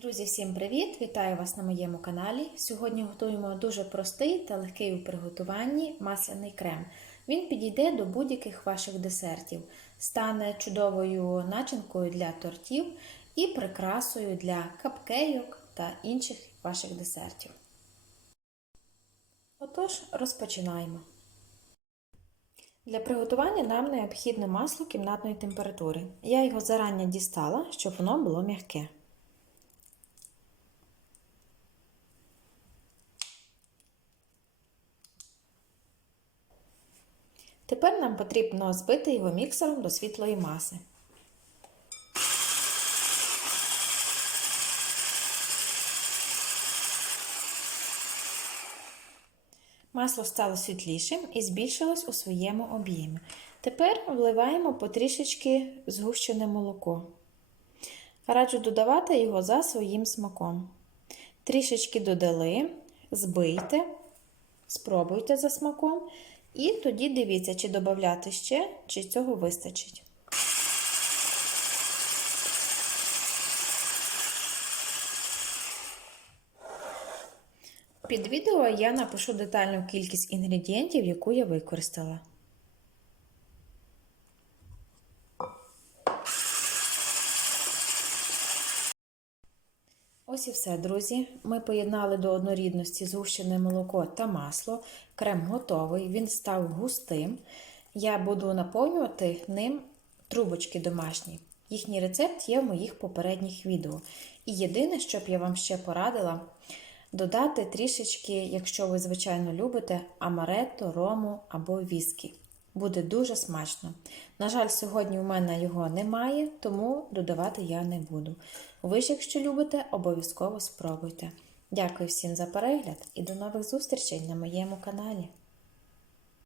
Друзі, всім привіт! Вітаю вас на моєму каналі. Сьогодні готуємо дуже простий та легкий у приготуванні масляний крем. Він підійде до будь-яких ваших десертів, стане чудовою начинкою для тортів і прикрасою для капкейок та інших ваших десертів. Отож, розпочинаємо. Для приготування нам необхідне масло кімнатної температури. Я його зарані дістала, щоб воно було м'яке. Тепер нам потрібно збити його міксером до світлої маси. Масло стало світлішим і збільшилось у своєму об'ємі. Тепер вливаємо потрішечки згущене молоко. Раджу додавати його за своїм смаком. Трішечки додали, збийте, спробуйте за смаком. І тоді дивіться, чи додати ще, чи цього вистачить. Під відео я напишу детальну кількість інгредієнтів, яку я використала. Ось і все, друзі. Ми поєднали до однорідності згущене молоко та масло. Крем готовий, він став густим. Я буду наповнювати ним трубочки домашні. Їхній рецепт є в моїх попередніх відео. І єдине, що б я вам ще порадила, додати трішечки, якщо ви, звичайно, любите, амаретто, рому або віскі. Буде дуже смачно. На жаль, сьогодні в мене його немає, тому додавати я не буду. Ви ж, якщо любите, обов'язково спробуйте. Дякую всім за перегляд і до нових зустрічей на моєму каналі.